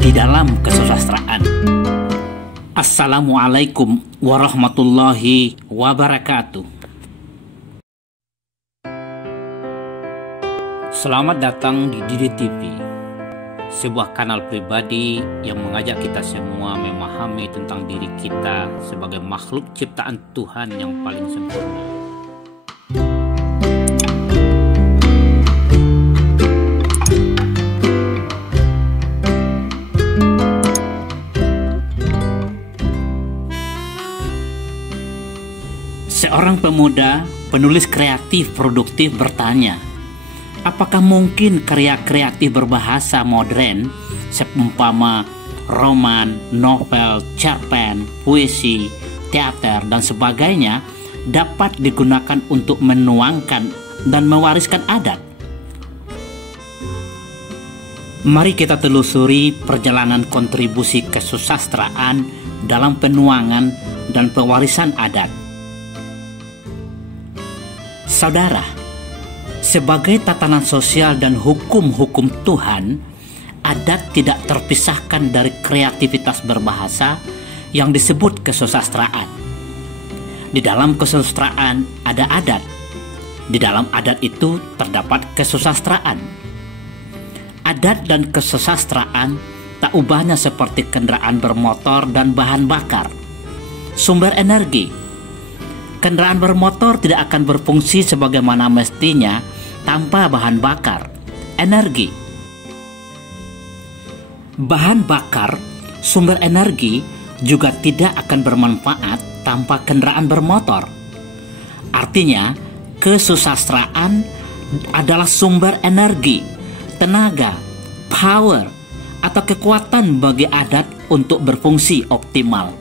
di dalam kesusastraan. Assalamualaikum warahmatullahi wabarakatuh. Selamat datang di Didi TV, sebuah kanal pribadi yang mengajak kita semua memahami tentang diri kita sebagai makhluk ciptaan Tuhan yang paling sempurna. Seorang pemuda, penulis kreatif produktif bertanya, apakah mungkin karya kreatif berbahasa modern, seumpama roman, novel, cerpen, puisi, teater, dan sebagainya, dapat digunakan untuk menuangkan dan mewariskan adat? Mari kita telusuri perjalanan kontribusi kesusastraan dalam penuangan dan pewarisan adat. Saudara, sebagai tatanan sosial dan hukum-hukum Tuhan, adat tidak terpisahkan dari kreativitas berbahasa yang disebut kesusastraan. Di dalam kesusastraan ada adat. Di dalam adat itu terdapat kesusastraan. Adat dan kesusastraan tak ubahnya seperti kendaraan bermotor dan bahan bakar. Sumber energi. Kendaraan bermotor tidak akan berfungsi sebagaimana mestinya tanpa bahan bakar, energi. Bahan bakar, sumber energi, juga tidak akan bermanfaat tanpa kendaraan bermotor. Artinya, kesusastraan adalah sumber energi, tenaga, power, atau kekuatan bagi adat untuk berfungsi optimal.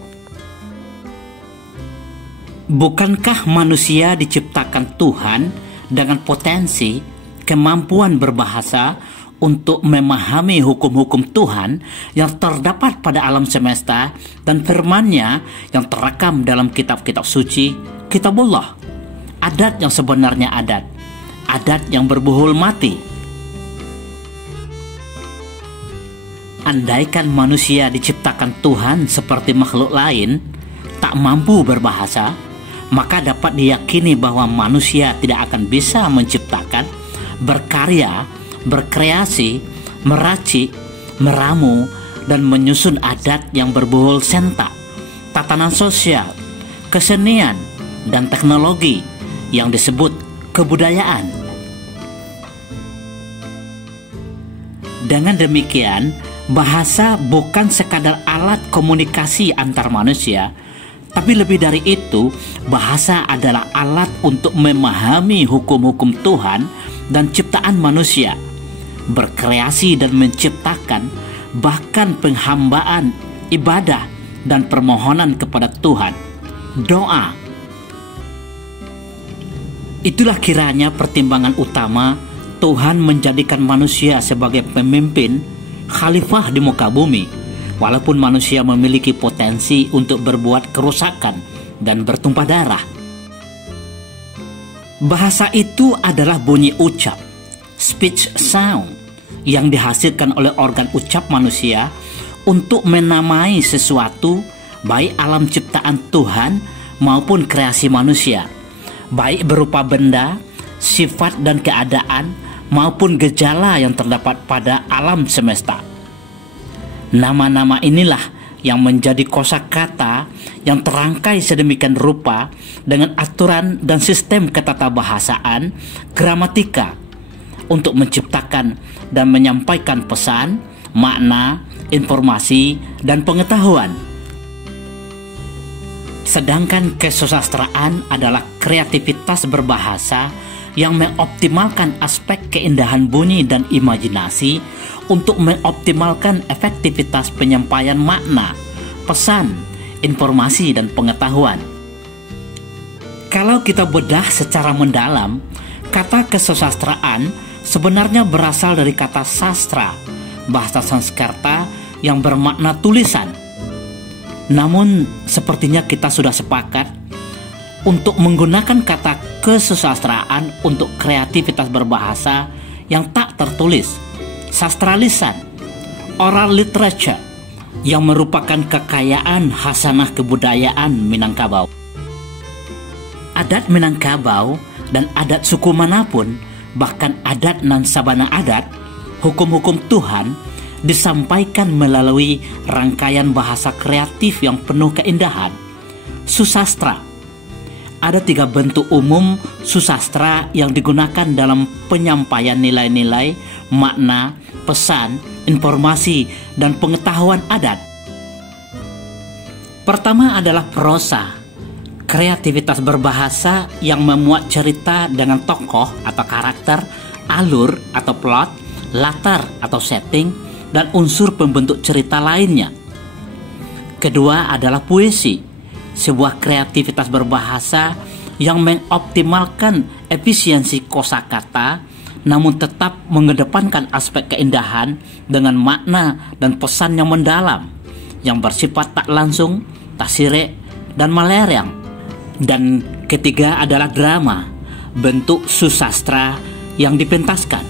Bukankah manusia diciptakan Tuhan dengan potensi, kemampuan berbahasa untuk memahami hukum-hukum Tuhan yang terdapat pada alam semesta dan firman-Nya yang terekam dalam kitab-kitab suci, Kitabullah? Adat yang sebenarnya adat yang berbuhul mati. Andaikan manusia diciptakan Tuhan seperti makhluk lain, tak mampu berbahasa, maka dapat diyakini bahwa manusia tidak akan bisa menciptakan, berkarya, berkreasi, meracik, meramu, dan menyusun adat yang berbuhul sentak, tatanan sosial, kesenian, dan teknologi yang disebut kebudayaan. Dengan demikian, bahasa bukan sekadar alat komunikasi antar manusia, tapi lebih dari itu, bahasa adalah alat untuk memahami hukum-hukum Tuhan dan ciptaan manusia, berkreasi dan menciptakan, bahkan penghambaan, ibadah, dan permohonan kepada Tuhan, doa. Itulah kiranya pertimbangan utama Tuhan menjadikan manusia sebagai pemimpin, khalifah di muka bumi. Walaupun manusia memiliki potensi untuk berbuat kerusakan dan bertumpah darah. Bahasa itu adalah bunyi ucap, speech sound, yang dihasilkan oleh organ ucap manusia untuk menamai sesuatu, baik alam ciptaan Tuhan maupun kreasi manusia, baik berupa benda, sifat dan keadaan, maupun gejala yang terdapat pada alam semesta. Nama-nama inilah yang menjadi kosakata yang terangkai sedemikian rupa dengan aturan dan sistem ketatabahasaan, gramatika, untuk menciptakan dan menyampaikan pesan, makna, informasi, dan pengetahuan. Sedangkan kesusastraan adalah kreativitas berbahasa yang mengoptimalkan aspek keindahan bunyi dan imajinasi untuk mengoptimalkan efektivitas penyampaian makna, pesan, informasi, dan pengetahuan. Kalau kita bedah secara mendalam, kata kesusastraan sebenarnya berasal dari kata sastra, bahasa Sanskerta yang bermakna tulisan. Namun, sepertinya kita sudah sepakat untuk menggunakan kata kesusastraan untuk kreativitas berbahasa yang tak tertulis, sastra lisan, oral literature yang merupakan kekayaan hasanah kebudayaan Minangkabau. Adat Minangkabau dan adat suku manapun, bahkan adat nan sabana adat, hukum-hukum Tuhan disampaikan melalui rangkaian bahasa kreatif yang penuh keindahan. Susastra. Ada 3 bentuk umum susastra yang digunakan dalam penyampaian nilai-nilai, makna, pesan, informasi, dan pengetahuan adat. Pertama adalah prosa, kreativitas berbahasa yang memuat cerita dengan tokoh atau karakter, alur atau plot, latar atau setting, dan unsur pembentuk cerita lainnya. Kedua adalah puisi, sebuah kreativitas berbahasa yang mengoptimalkan efisiensi kosakata namun tetap mengedepankan aspek keindahan dengan makna dan pesan yang mendalam, yang bersifat tak langsung, tak sirek, dan malerang. Dan ketiga adalah drama, bentuk susastra yang dipentaskan.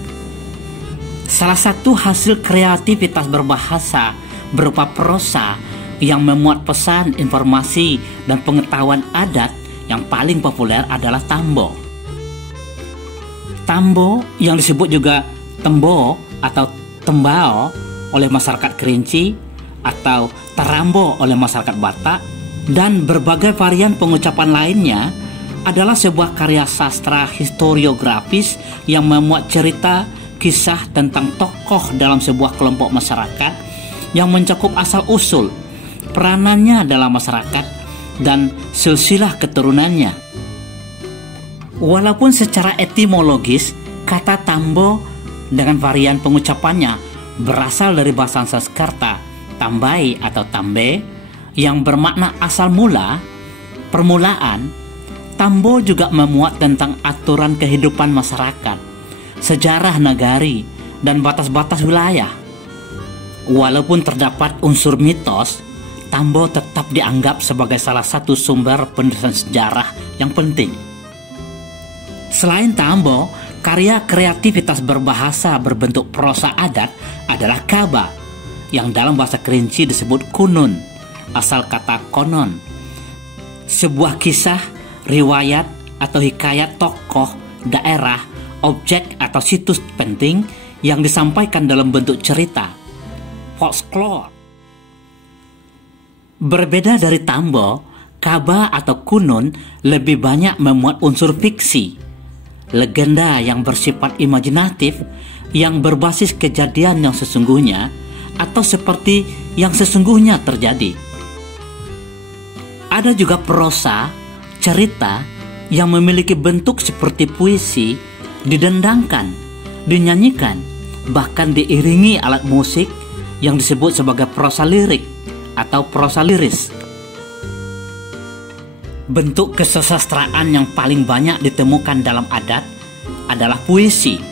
Salah satu hasil kreativitas berbahasa berupa prosa yang memuat pesan, informasi, dan pengetahuan adat yang paling populer adalah tambo. Tambo yang disebut juga tembo atau tembao oleh masyarakat Kerinci atau tarambo oleh masyarakat Batak, dan berbagai varian pengucapan lainnya adalah sebuah karya sastra historiografis yang memuat cerita, kisah tentang tokoh dalam sebuah kelompok masyarakat yang mencakup asal-usul, peranannya dalam masyarakat, dan silsilah keturunannya. Walaupun secara etimologis kata tambo dengan varian pengucapannya berasal dari bahasa Sanskerta tambai atau tambe yang bermakna asal mula, permulaan, tambo juga memuat tentang aturan kehidupan masyarakat, sejarah nagari, dan batas-batas wilayah. Walaupun terdapat unsur mitos, tambo tetap dianggap sebagai salah satu sumber penulisan sejarah yang penting. Selain tambo, karya kreativitas berbahasa berbentuk prosa adat adalah kaba, yang dalam bahasa Kerinci disebut kunun, asal kata konon. Sebuah kisah, riwayat, atau hikayat tokoh, daerah, objek, atau situs penting yang disampaikan dalam bentuk cerita, folklore. Berbeda dari tambo, kaba atau kunun lebih banyak memuat unsur fiksi, legenda yang bersifat imajinatif yang berbasis kejadian yang sesungguhnya atau seperti yang sesungguhnya terjadi. Ada juga prosa, cerita yang memiliki bentuk seperti puisi, didendangkan, dinyanyikan, bahkan diiringi alat musik yang disebut sebagai prosa lirik atau prosa liris. Bentuk kesusastraan yang paling banyak ditemukan dalam adat adalah puisi.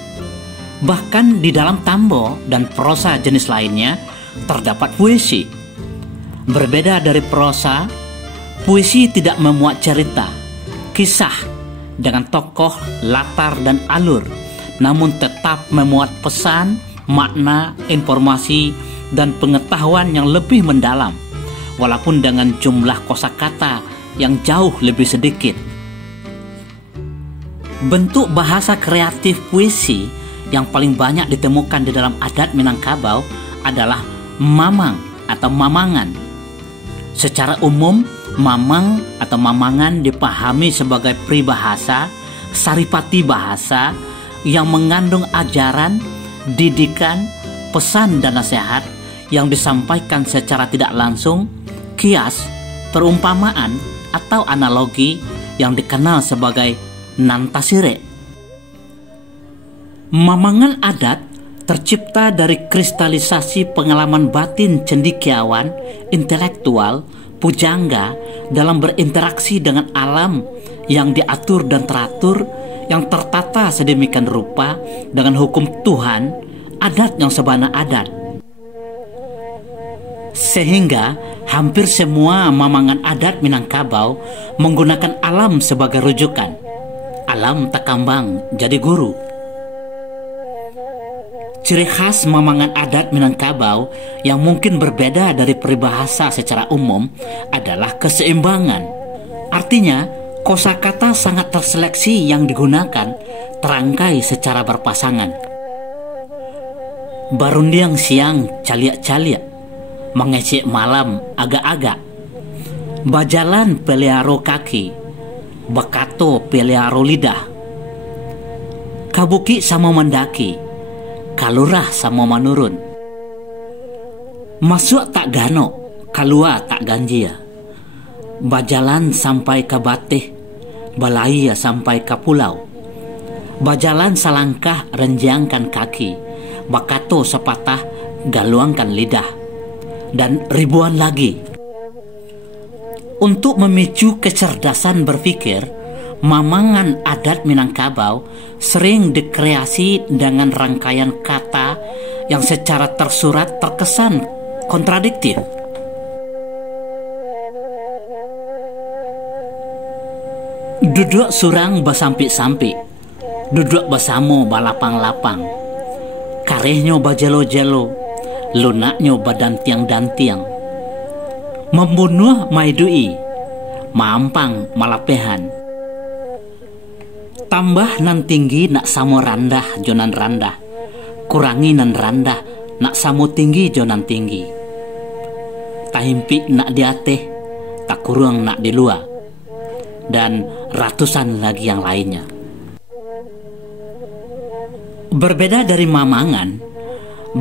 Bahkan di dalam tambo dan prosa jenis lainnya terdapat puisi. Berbeda dari prosa, puisi tidak memuat cerita, kisah dengan tokoh, latar, dan alur, namun tetap memuat pesan, makna, informasi, dan pengetahuan yang lebih mendalam, walaupun dengan jumlah kosakata yang jauh lebih sedikit. Bentuk bahasa kreatif puisi yang paling banyak ditemukan di dalam adat Minangkabau adalah mamang atau mamangan. Secara umum, mamang atau mamangan dipahami sebagai peribahasa, saripati bahasa yang mengandung ajaran, didikan, pesan, dan nasihat yang disampaikan secara tidak langsung, kias, perumpamaan, atau analogi yang dikenal sebagai nantasire. Mamangan adat tercipta dari kristalisasi pengalaman batin cendekiawan, intelektual, pujangga dalam berinteraksi dengan alam yang diatur dan teratur, yang tertata sedemikian rupa dengan hukum Tuhan, adat yang sebana adat. Sehingga hampir semua mamangan adat Minangkabau menggunakan alam sebagai rujukan. Alam tak kambang jadi guru. Ciri khas mamangan adat Minangkabau yang mungkin berbeda dari peribahasa secara umum adalah keseimbangan. Artinya, kosakata sangat terseleksi yang digunakan terangkai secara berpasangan. Barundiang siang caliak-caliak, mengecek malam agak-agak. Bajalan peliaro kaki, bakato peliaro lidah. Kabuki sama mendaki, kalurah sama manurun. Masuk tak gano, kalua tak ganjia. Bajalan sampai ke batih, balaya sampai ke pulau. Bajalan salangkah renjangkan kaki, bakato sepatah galuangkan lidah. Dan ribuan lagi. Untuk memicu kecerdasan berpikir, mamangan adat Minangkabau sering dikreasi dengan rangkaian kata yang secara tersurat terkesan kontradiktif. Duduk surang basampi-sampi, duduk basamo balapang-lapang, karehnyo bajelo-jelo, lunaknyo badantiang-dantiang. Membunuh maidui, mampang malapehan. Tambah nan tinggi nak samo randah jonan randah, kurangi nan randah nak samo tinggi jonan tinggi. Tahimpi nak diateh, tak kurang nak di luar. Dan ratusan lagi yang lainnya. Berbeda dari mamangan,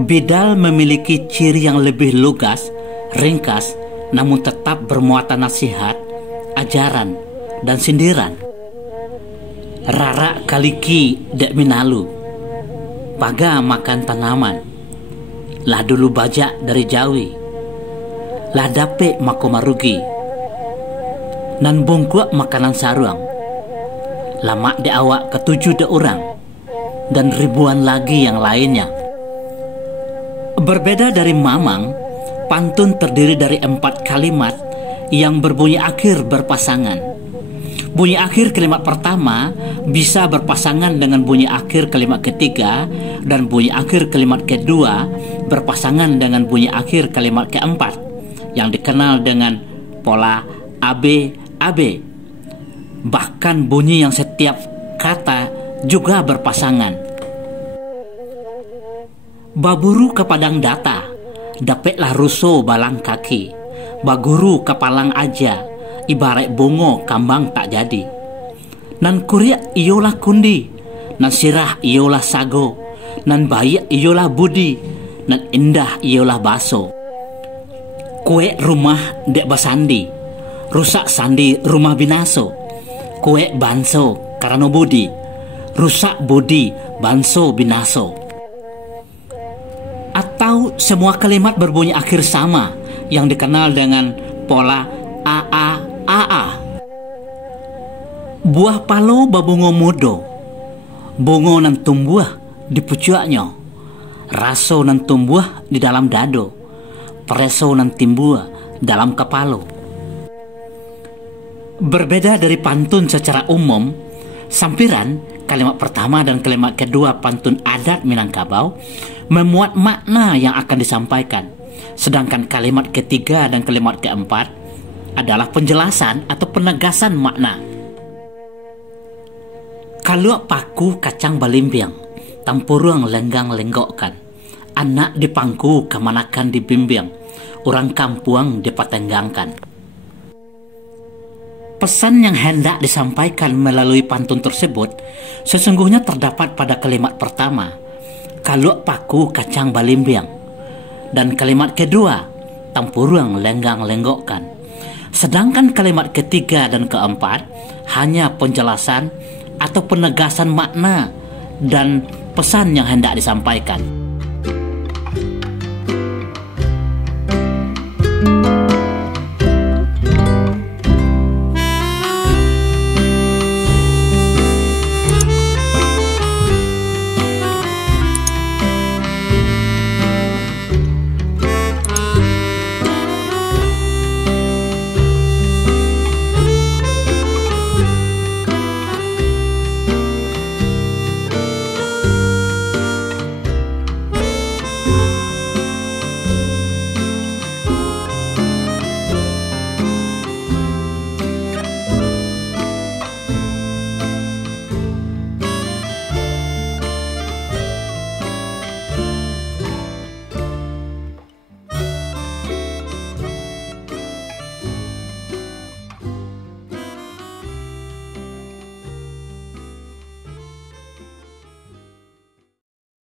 bidal memiliki ciri yang lebih lugas, ringkas, namun tetap bermuatan nasihat, ajaran, dan sindiran. Rara kaliki dek minalu, paga makan tanaman, lah dulu bajak dari Jawi, lah dape makomarugi, nan bungkuak makanan saruang, lama de awak ketujuh de orang, dan ribuan lagi yang lainnya. Berbeda dari mamang, pantun terdiri dari 4 kalimat yang berbunyi akhir berpasangan. Bunyi akhir kalimat pertama bisa berpasangan dengan bunyi akhir kalimat ketiga, dan bunyi akhir kalimat kedua berpasangan dengan bunyi akhir kalimat keempat yang dikenal dengan pola AB. Bahkan bunyi yang setiap kata juga berpasangan. Baburu ke padang data, dapetlah ruso balang kaki. Baguru kepalang aja, ibarat bongo kambang tak jadi. Nan kuriak iyolah kundi, nan sirah iyolah sago, nan baik iyolah budi, nan indah iyolah baso. Kue rumah dek basandi, rusak sandi rumah binaso. Kue banso karena budi, rusak budi banso binaso. Atau semua kalimat berbunyi akhir sama yang dikenal dengan pola AA. Buah palo babungo mudo, bungo nan tumbuh di pucuaknya, raso nan tumbuh di dalam dado, preso nan timbul dalam kepalo. Berbeda dari pantun secara umum, sampiran kalimat pertama dan kalimat kedua pantun adat Minangkabau memuat makna yang akan disampaikan, sedangkan kalimat ketiga dan kalimat keempat adalah penjelasan atau penegasan makna. Kalau paku kacang balimbiang, tampurung lenggang lenggokkan, anak di pangku kemanakan dibimbing, orang kampung dipatenggangkan. Pesan yang hendak disampaikan melalui pantun tersebut sesungguhnya terdapat pada kalimat pertama, kalau paku kacang balimbiang, dan kalimat kedua, tampurung lenggang lenggokkan. Sedangkan kalimat ketiga dan keempat hanya penjelasan atau penegasan makna dan pesan yang hendak disampaikan.